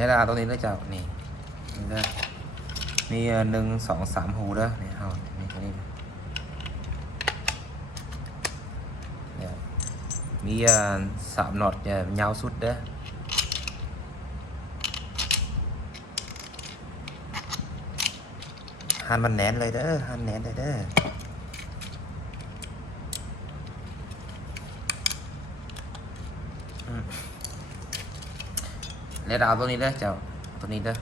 นี่ละตัวนี้แล้วเจ้านี่เด้อมี1 2 3หูเด้อนี่เอานี่ตัวนี้เนี่ยมี3น็อตยาวสุดเด้อหันมันแหนนเลยเด้อหันแหนนเลยเด้อแล้วเอาตัวนี้เด้อเจ้าตัวนี้เด้อ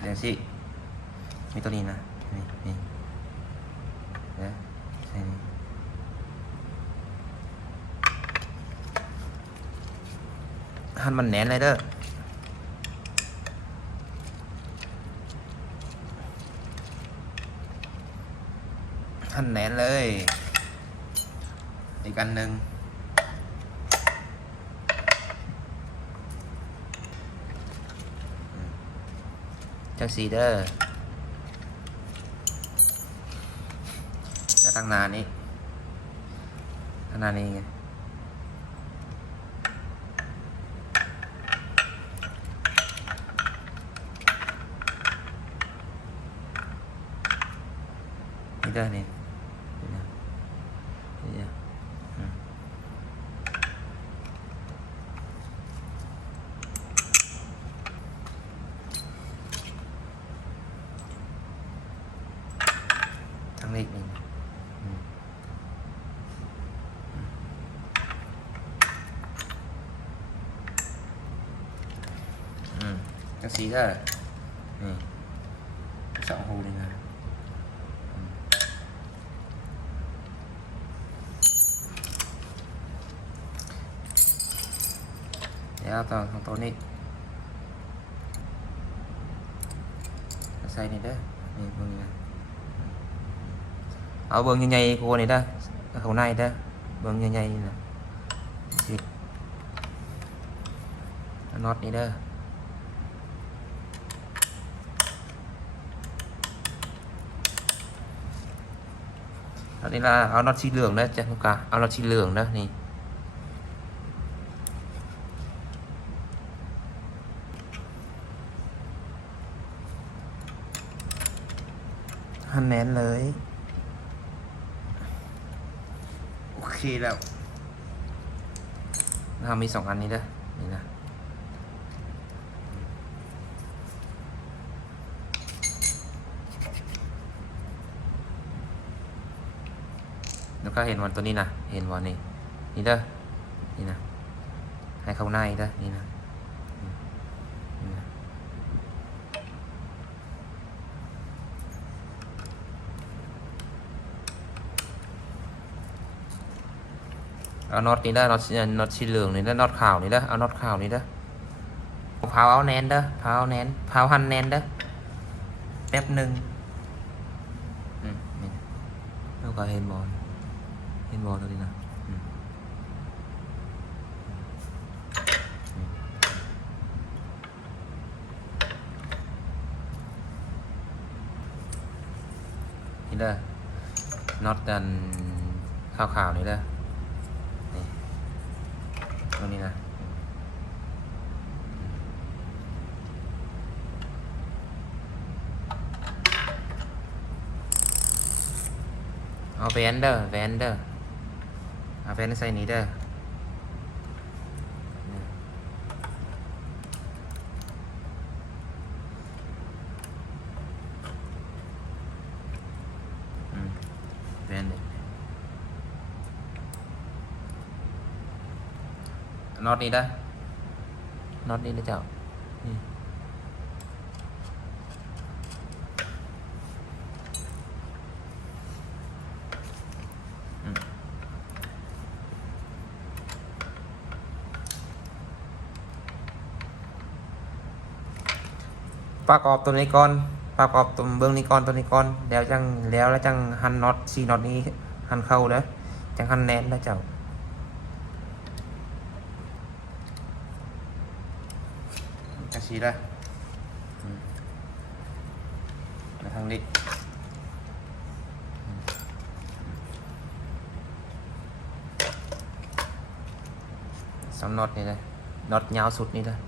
เดี๋ยวสิมีตัวนี้นะนี่เด้อใช่นี่หันมันแหนนเลยเด้อหันแหนนเลยอีกอันหนึ่งจังสีเด้อจะตั้งนานนี้ตั้งนานนี้ไงนี่เด้อนี่นี่ทางนี้นี่จังสีก็นี่2 หูนี่นะเดี๋ยวตอนของตัวนี้ใส่นี่เด้อนี่เบิ่งนะเอาเบิ่งใหญ่ๆกูนี่เด้อข้างในเด้อเบิ่งใหญ่ๆนี่นะสิน็อตนี่เด้ออันนี้làเอาน็อตสีเหลืองนะจ๊ะลูกค้าเอาน็อตสีเหลืองนะนี่หันแหนนเลยโอเคแล้วเรามี2 อันนี้เด้อนี่นะแล้วก็เห็นวันตัวนี้นะเห็นวันนี้นี่เด้อนี่นะให้เข้าในเด้อนี่นะนี่นะเอาน็อตนี่เด้อน็อตสีเหลืองนี่เด้อน็อตขาวนี่เด้อเอาน็อตขาวนี่เด้อเผาเอาแนนเด้อเผาเอาแนนเผาหั่นแนนเด้อแป๊บหนึ่งนี่แล้วก็เห็นบอลตัวนี้นะนี่เด้อน็อตดันขาวๆนี่เด้อนี่ตัวนี้นะเอาแวนเด้อเอาแวนใส่นี้เด้อแวนน็อตนี้ได้น็อตนี้นะเจ้านี่ประกอบตัวนี้ก่อนประกอบตัวเบื้องนี้ก่อนตัวนี้ก่อนแล้วจังหันน็อต4 น็อตนี้หันเข้าแล้วจังหันแนนนะเจ้าจะชี้ได้มาทางนี้ 3น็อตนี่เลยน็อตยาวสุดนี่เลย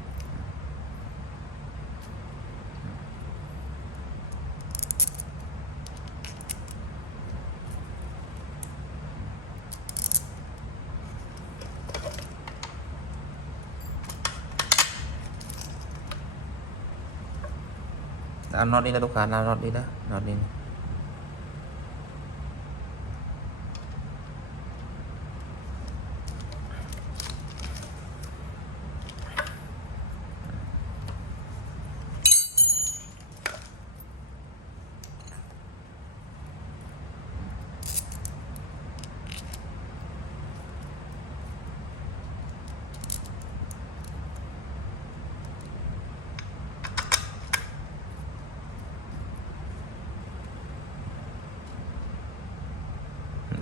เอาน็อตนี้แล้วลูกค้าเอาน็อตนี้นะน็อตนี้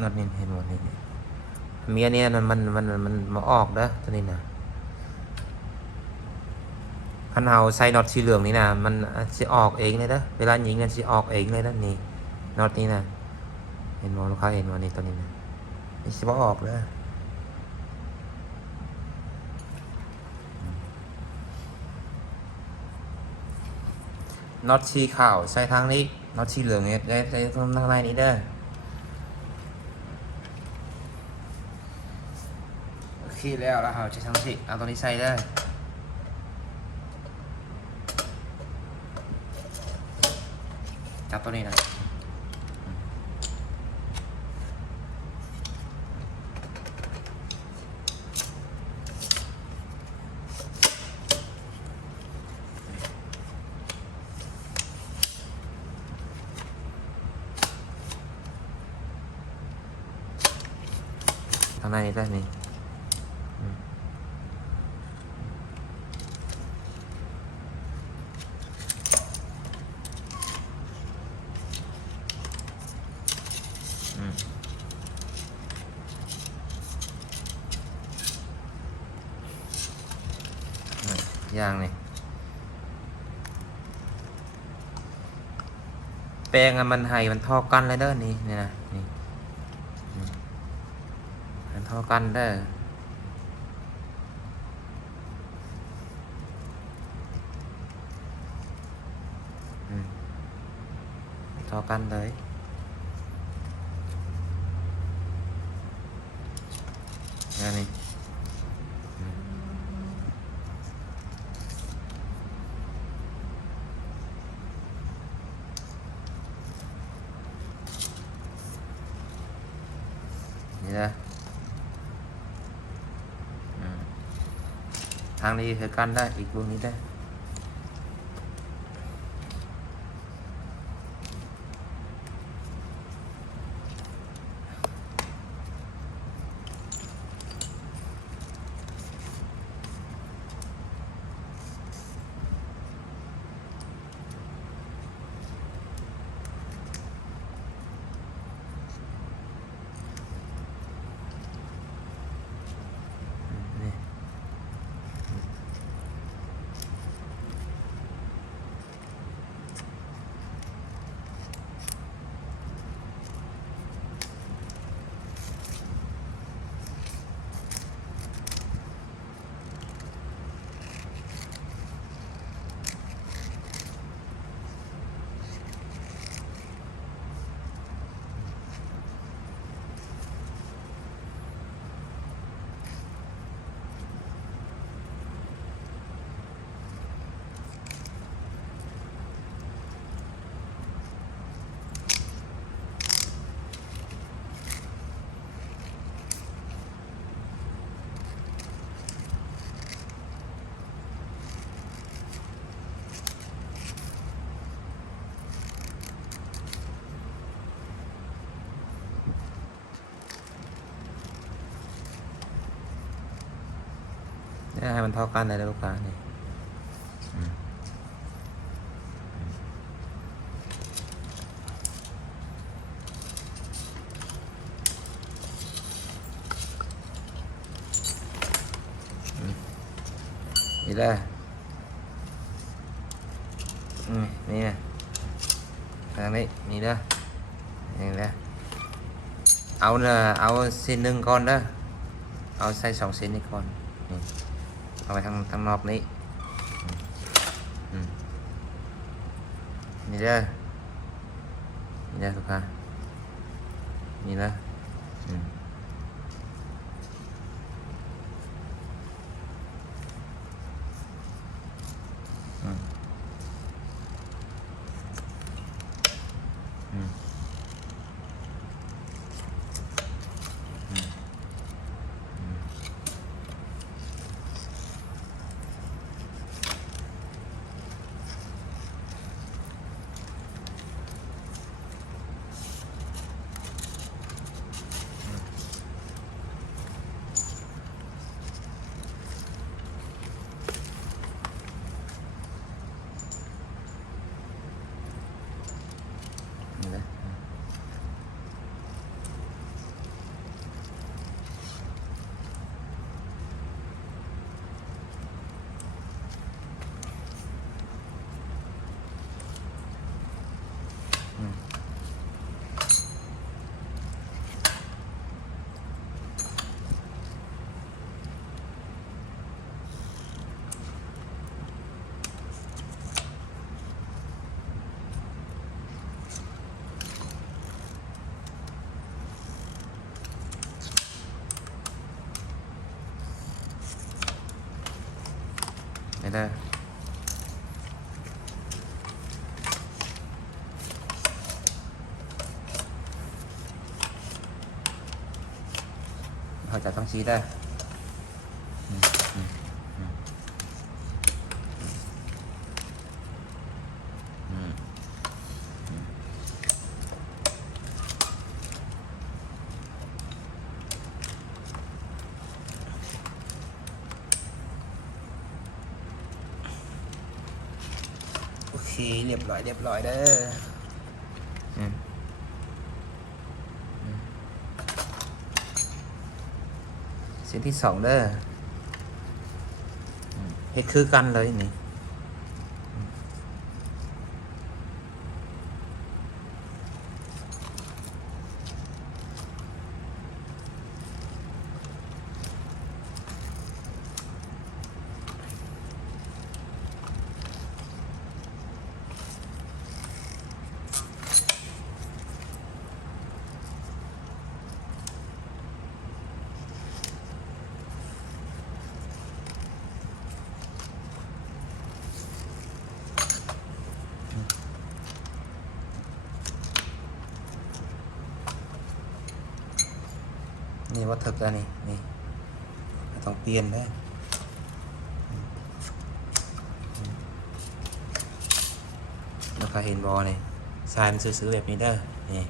น็อตนี้เห็นหมดนี่มีอันนี้มันมาออกเด้อตัวนี้นะคันเอาใส่น็อตสีเหลืองนี่นะมันสิออกเองเลยเด้อเวลายิงกันสิออกเองเลยเด้อนี่น็อตนี้นะเห็นบ่ลูกค้าเห็นบ่นี่ตัวนี้นะนี่สิบ่ออกเด้อน็อตสีขาวใส่ทางนี้น็อตสีเหลืองเนี่ยใส่ตรงทางในนี้เด้อโอเคแล้วครับใช้ทางนี้เอาตัวนี้ใส่ได้จับตัวนี้นะทางในนี้ได้นี่อย่างนี่แปลงมันไห้มันท่อกันเลยเด้อนี่นี่นะนี่มันท่อกันเด้อท่อกันเลยอย่างนี้นี่นะทางนี้คือกันได้อีกวงนี้ได้ให้มันเท่ากันเลยนะลูกค้านี่นี่ได้นี่นะทางนี้นี่เด้อนี่เด้อเอาเส้นหนึ่งก่อนเด้อเอาใส่2 เส้นนี้ก่อน นี่เอาไปทางนอกนี้นี่เด้อนี่เด้อทุกท่านนี่นะนี่นะนี่เด้อเขาจะต้องชี้ได้โอเคเรียบร้อยเด้อเส้นที่สองเด้อเฮ็ดคือกันเลยนี่นี่ว่าถึกแล้วนี่ต้องเปลี่ยนได้แล้วก็เห็นบอลนี่ทรายมันซื้อๆแบบนี้เด้อนี่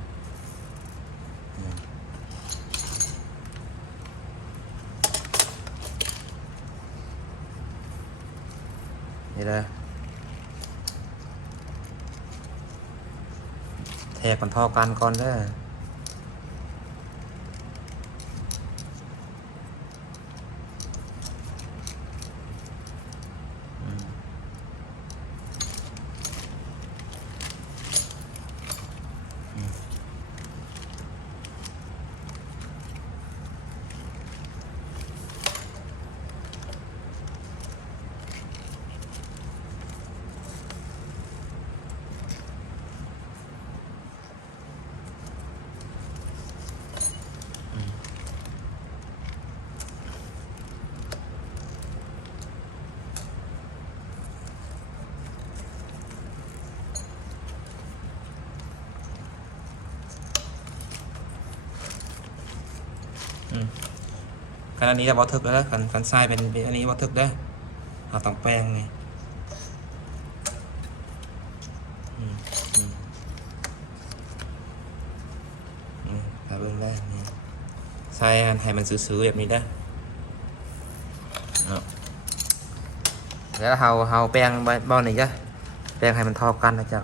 นี่เด้อแทกมันเท่ากันก่อนเด้อกันอันนี้จะบอทึกแล้วกันทรายเป็นอันนี้บอทึกเด้อเราต้องแป้งไงเบิ่งได้นี่ทรายให้มันซื้อๆแบบนี้ได้แล้วเฮาแป้งบ้านนี้จ้ะแป้งให้มันทอกันนะจ๊ะ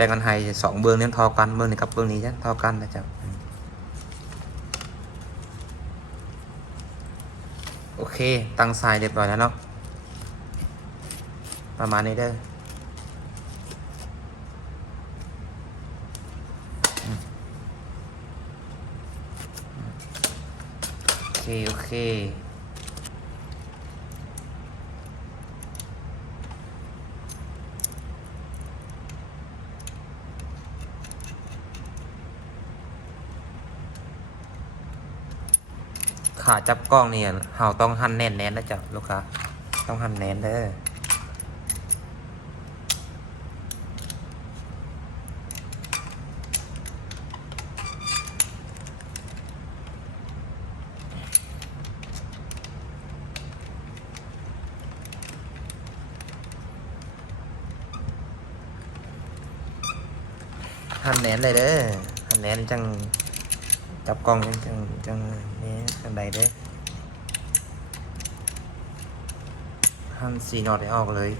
ลงกันให้สองเบื้องนี้เท่ากันเบื้องนี้กับเบื้องนี้จะเท่ากันนะจ๊ะโอเคตั้งสายเรียบร้อยแล้วเนาะประมาณนี้เด้อโอเคขาจับกล้องเนี่ยเราต้องหั่นแน่นๆนะจ๊ะลูกค้าต้องหั่นแน่นเด้อหั่นแหนนเลยเด้อหั่นแหนนจังจับกล้องจังนี้จังใดเด้อหั่นสีนอดให้ออกเลย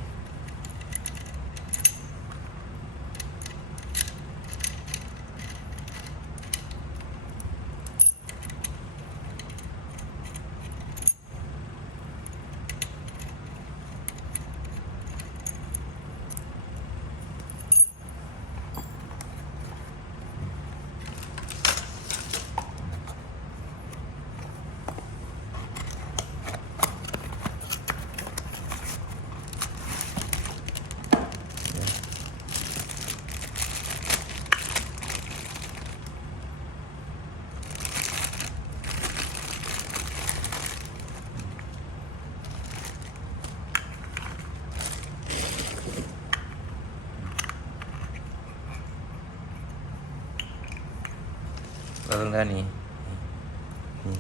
เบิ่งด้านนี้นี่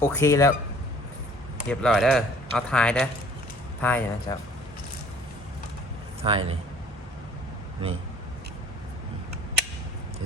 โอเคแล้วเรียบร้อยเด้อเอาทายเด้อทายนะจ๊ะทายนี่นี่โอเค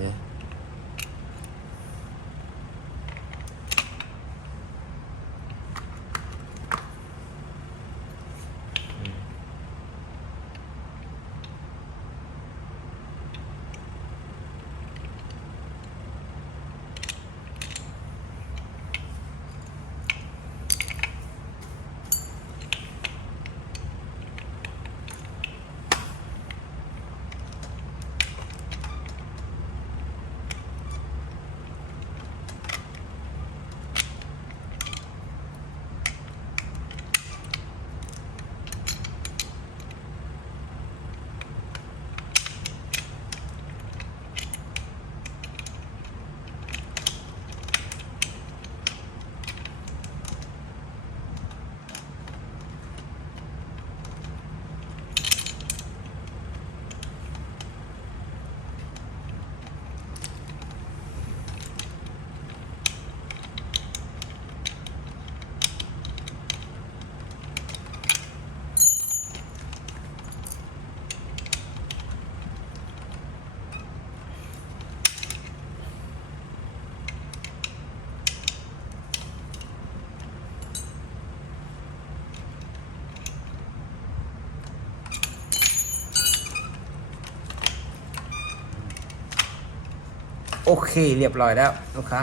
โอเคเรียบร้อยแล้วลูกค้า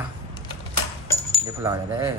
เรียบร้อยแล้วเด้อ